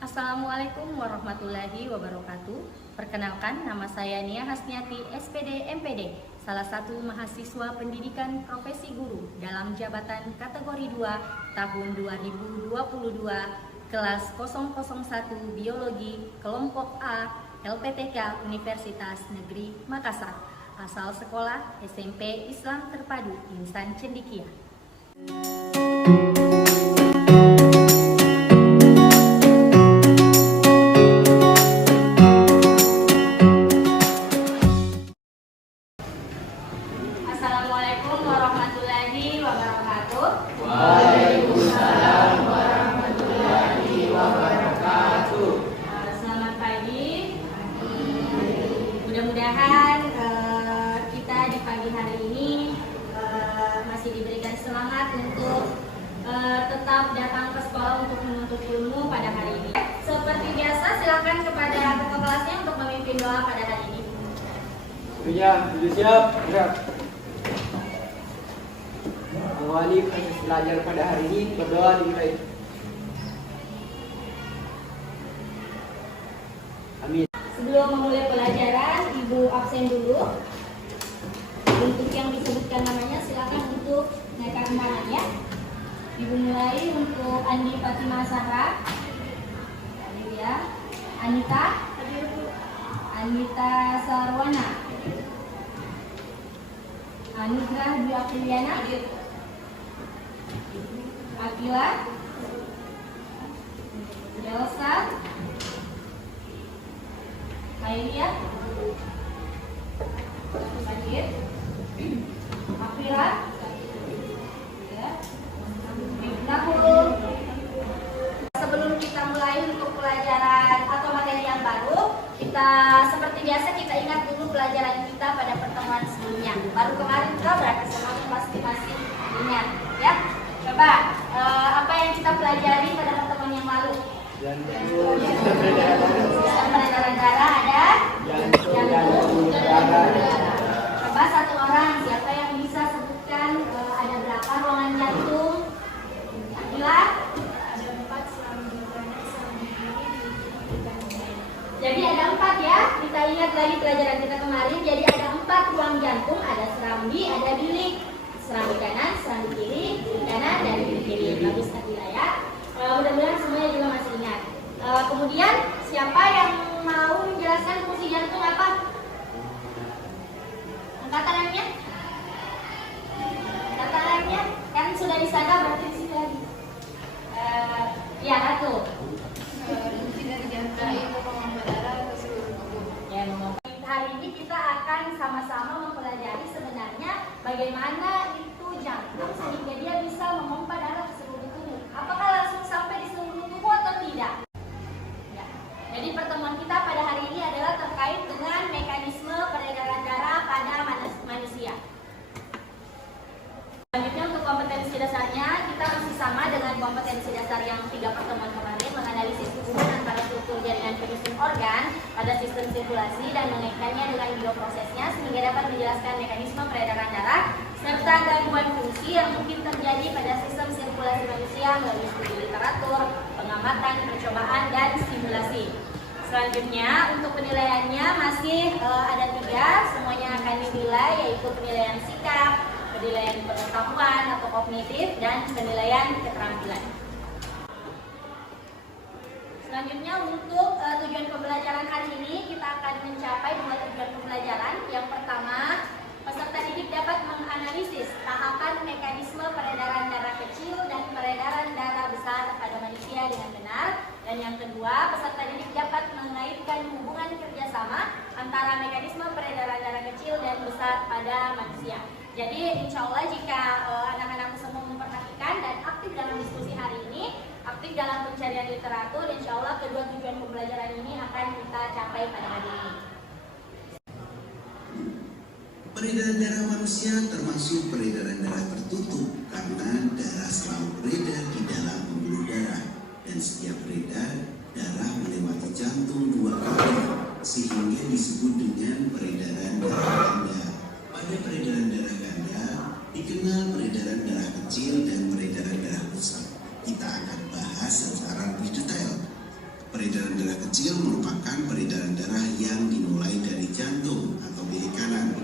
Assalamualaikum warahmatullahi wabarakatuh. Perkenalkan, nama saya Nia Hasniati, SPD MPD, salah satu mahasiswa pendidikan profesi guru dalam jabatan kategori 2 tahun 2022, kelas 001 Biologi, kelompok A, LPTK Universitas Negeri Makassar, asal sekolah SMP Islam Terpadu Insan Cendekia. Assalamualaikum warahmatullahi wabarakatuh. Waalaikumsalam warahmatullahi wabarakatuh. Selamat pagi. Mudah-mudahan kita di pagi hari ini masih diberikan semangat untuk tetap datang ke sekolah untuk menuntut ilmu pada hari ini. Seperti biasa, silakan kepada ketua kelasnya untuk memimpin doa pada hari ini. Sudah siap? Siap. Mengawali proses belajar pada hari ini, berdoa dimulai. Amin. Sebelum memulai pelajaran, Ibu absen dulu. Untuk yang disebutkan namanya, silakan untuk naikkan tangannya. Ibu mulai untuk Andi Fatima Zahra, ya. Anita Sarwana, Anugrah Dwi Apriliana, Akila, Delsa, Ailia, Sajid, Afira, Nahul. Sebelum kita mulai untuk pelajaran atau materi yang baru, seperti biasa kita ingat dulu pelajaran kita pada pertemuan sebelumnya. Baru kemarin kita berarti semuanya pasti masih ingat, ya. Coba apa yang kita pelajari pada pertemuan yang lalu? Peredaran darah ada jantung. Coba satu orang, siapa yang bisa sebutkan ada berapa ruangan jantung? Akila? Ada 4, serambi kanan, serambi kiri. Jadi ada 4 ya. Kita ingat lagi pelajaran kita kemarin. Jadi ada 4 ruang jantung, ada serambi, ada bilik. Serambi kanan, serambi kiri, kanan dan kiri. Bagus Akila ya. Mudah-mudahan semuanya juga masih ingat. Kemudian siapa yang mau menjelaskan fungsi jantung apa? Angkat tangannya. Angkat tangannya. Kan sudah di sana, berarti di sini lagi. Ya, satu. Fungsi dari jantung itu memompa darah ke seluruh tubuh. Ya, hari ini kita akan sama-sama mempelajari sebenarnya bagaimana itu jantung sehingga dia bisa memompa darah ke seluruh tubuh. Apakah langsung sampai di seluruh tubuh atau tidak? Ya. Jadi pertemuan kita pada hari ini adalah terkait dengan mekanisme peredaran darah pada manusia. Selanjutnya untuk kompetensi dasarnya, kita masih sama dengan kompetensi dasar yang 3 pertemuan kemarin, menganalisis hubungan antara struktur jaringan penyusun organ pada sistem sirkulasi dan mengaitkannya dengan bioprosesnya sehingga dapat menjelaskan mekanisme peredaran darah serta gangguan fungsi yang mungkin terjadi pada sistem sirkulasi manusia melalui studi literatur, pengamatan, percobaan, dan simulasi. Selanjutnya untuk penilaiannya masih ada 3, semuanya akan dinilai, yaitu penilaian sikap, penilaian pengetahuan atau kognitif, dan penilaian keterampilan. Selanjutnya untuk tujuan pembelajaran hari ini kita akan mencapai 2 tujuan pembelajaran. Yang pertama, peserta didik dapat menganalisis tahapan mekanisme peredaran darah kecil dan peredaran darah besar pada manusia dengan benar. Dan yang kedua, peserta didik dapat mengaitkan hubungan kerjasama antara mekanisme peredaran darah kecil dan besar pada manusia. Jadi insya Allah jika anak-anak semua memperhatikan dan aktif dalam diskusi hari ini, aktif dalam pencarian literatur, insya Allah kedua tujuan pembelajaran ini akan kita capai pada hari ini. Peredaran darah manusia termasuk peredaran darah tertutup karena darah selalu beredar di dalam pembuluh darah dan setiap beredar darah melewati jantung 2 kali sehingga disebut dengan peredaran darah ganda. Pada peredaran darah ganda dikenal peredaran darah kecil dan peredaran darah besar. Kita akan bahas secara lebih detail. kecil merupakan peredaran darah yang dimulai dari jantung atau bilik kanan,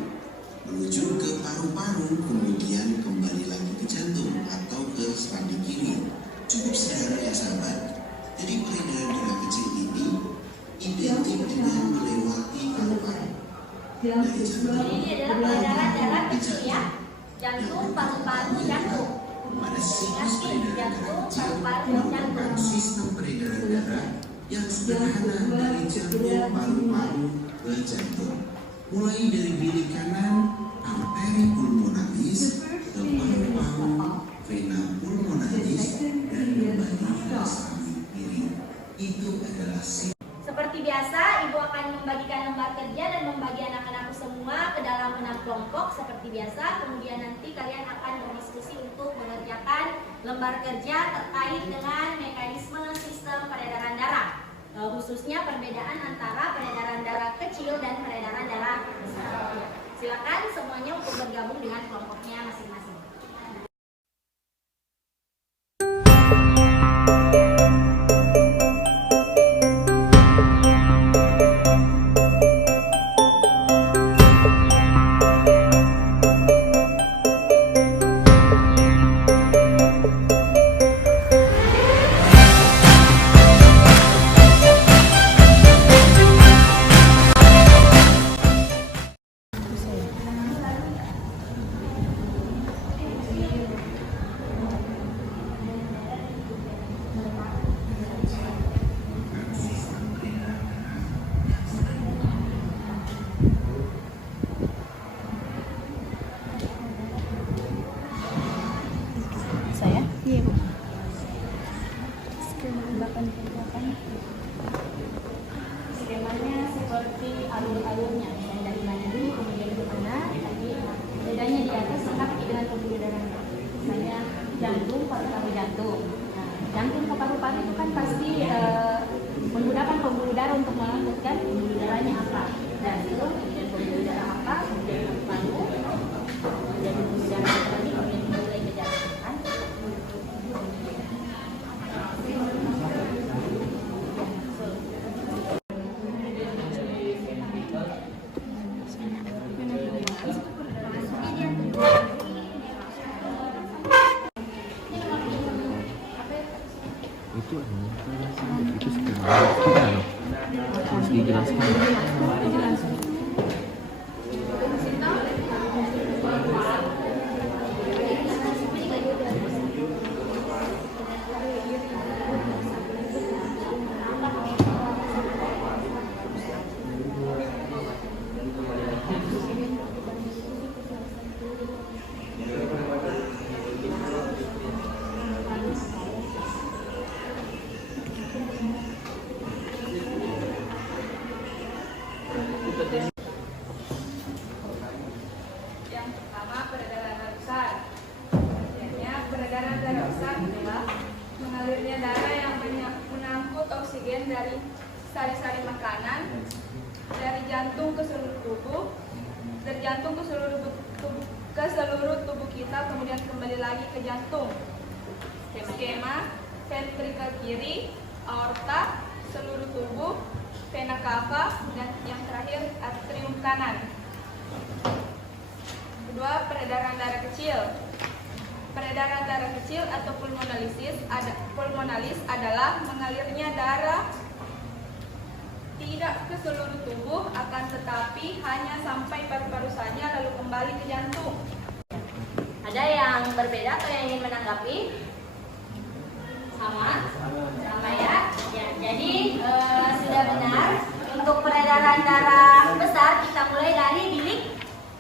menuju ke paru-paru, kemudian kembali lagi ke jantung atau ke serambi kiri. Cukup sederhana ya sahabat. Jadi peredaran darah kecil ini identik dengan melewati paru-paru. Dari jantung, Jadi ini adalah peredaran darah kecil ya. Jantung, paru-paru, jantung. pada siklus peredaran darah kecil merupakan sistem peredaran darah yang sederhana dari jantung, paru-paru ke jantung. Mulai dari bilik kanan, arteri pulmonalis, ke paru-paru, vena pulmonalis, dan kembali ke serambi kiri. Itu adalah Seperti biasa, Ibu akan membagikan lembar kerja dan membagi anak-anakku semua ke dalam 6 kelompok seperti biasa. Kemudian nanti kalian akan berdiskusi untuk mengerjakan lembar kerja terkait dengan mekanisme sistem peredaran darah. Khususnya perbedaan antara peredaran darah kecil dan peredaran darah besar. Silakan semuanya untuk bergabung dengan kelompoknya masing-masing. Skemanya seperti alur-alurnya, misalnya dari mana dulu kemudian ke mana. Tadi bedanya di atas lengkap dengan pembuluh darah. Misalnya jantung, paru-paru jantung. Nah, jantung ke paru-paru itu kan pasti menggunakan pembuluh darah untuk mengangkutkan pembuluh darahnya apa. Jantung, kemudian pembuluh darah apa, kemudian paru-paru, kemudian pembuluh darah lagi, kemudian mulai ke jantung kan. itu sekarang harus dijelaskan. Yang pertama, peredaran darah besar. Artinya peredaran darah besar adalah mengalirnya darah yang mengangkut oksigen dari sari-sari makanan dari jantung ke seluruh tubuh, dari jantung ke seluruh tubuh kita, kemudian kembali lagi ke jantung. Skema ventrikel kiri, aorta, seluruh tubuh, vena cava, dan yang terakhir atrium kanan. Kedua, peredaran darah kecil. Peredaran darah kecil atau pulmonalis adalah mengalirnya darah tidak ke seluruh tubuh, akan tetapi hanya sampai paru-paru saja lalu kembali ke jantung. Ada yang berbeda atau yang ingin menanggapi? Sama? Sama ya? Ya, jadi sudah benar. Untuk peredaran darah besar kita mulai dari bilik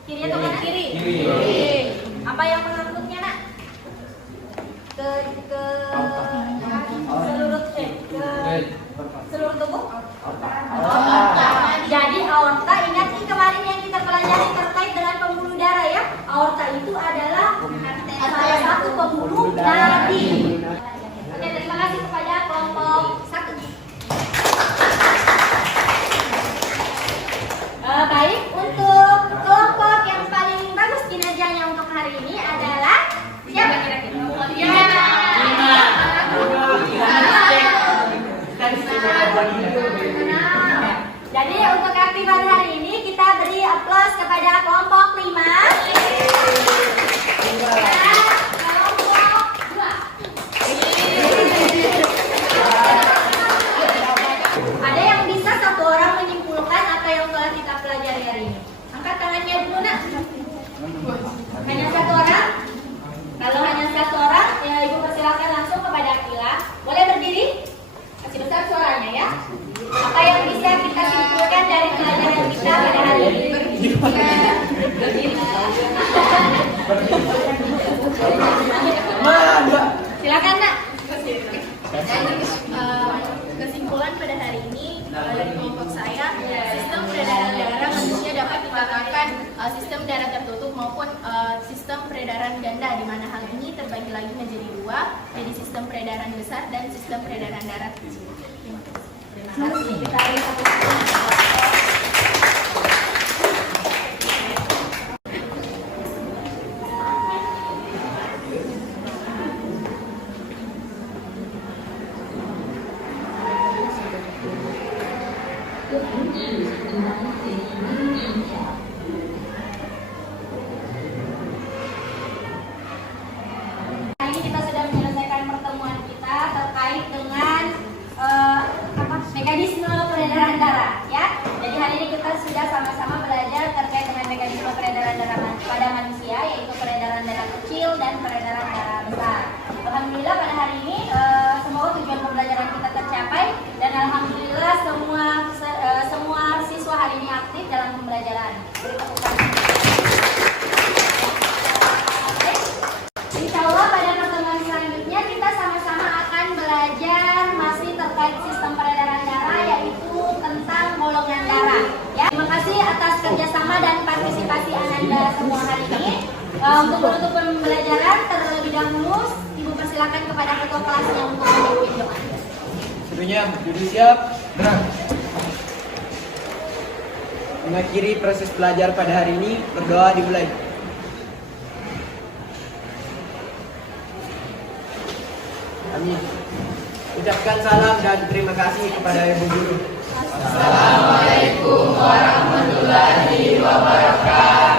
kiri atau kanan? Kiri. Apa yang mengangkutnya, Nak? Ke seluruh tubuh? Jadi aorta, ingat nih kemarin yang kita pelajari terkait dengan pembuluh darah ya. Aorta itu adalah salah satu pembuluh nadi. Oke, terima kasih kepada kelompok 1. Baik, untuk kelompok yang paling bagus kinerjanya untuk hari ini adalah siapa kira-kira? Lima. Jadi untuk keaktifan hari ini kita beri aplaus kepada kelompok 5 dan kelompok 2. Ada yang bisa satu orang menyimpulkan apa yang telah kita pelajari hari ini? Angkat tangannya dulu nak. Hanya satu orang? Kalau hanya satu orang, ya Ibu persilakan langsung kepada Akila. Boleh berdiri? Kasih besar suaranya ya. Apa yang bisa kita simpulkan dari pelajaran kita pada hari ini? Silakan nak. Kesimpulan pada hari ini dari kelompok saya, sistem peredaran darah manusia dapat dikatakan sistem darah tertutup maupun sistem peredaran ganda, di mana hal ini terbagi lagi menjadi dua, jadi sistem peredaran besar dan sistem peredaran darah kecil. Terima kasih. Kita beri tepuk tangan. Hari ini kita sudah menyelesaikan pertemuan kita terkait dengan mekanisme peredaran darah, ya. Jadi hari ini kita sudah sama-sama belajar terkait dengan mekanisme peredaran darah pada manusia, yaitu peredaran darah kecil dan peredaran darah besar. Alhamdulillah pada hari ini semoga tujuan pembelajaran kita tercapai dan alhamdulillah semua siswa hari ini aktif dalam pembelajaran. Beri tepuk tangan. Insya Allah pada pertemuan selanjutnya kita sama-sama akan belajar masih terkait sistem peredaran darah, yaitu tentang golongan darah. Ya, terima kasih atas kerjasama dan partisipasi Ananda semua hari ini. Untuk menutup pembelajaran terlebih dahulu, Ibu persilakan kepada ketua kelasnya untuk memimpin doa. Semuanya duduk siap. Gerak. Mengakhiri proses belajar pada hari ini, berdoa dimulai. Amin. Ucapkan salam dan terima kasih kepada Ibu Guru. Assalamualaikum warahmatullahi wabarakatuh.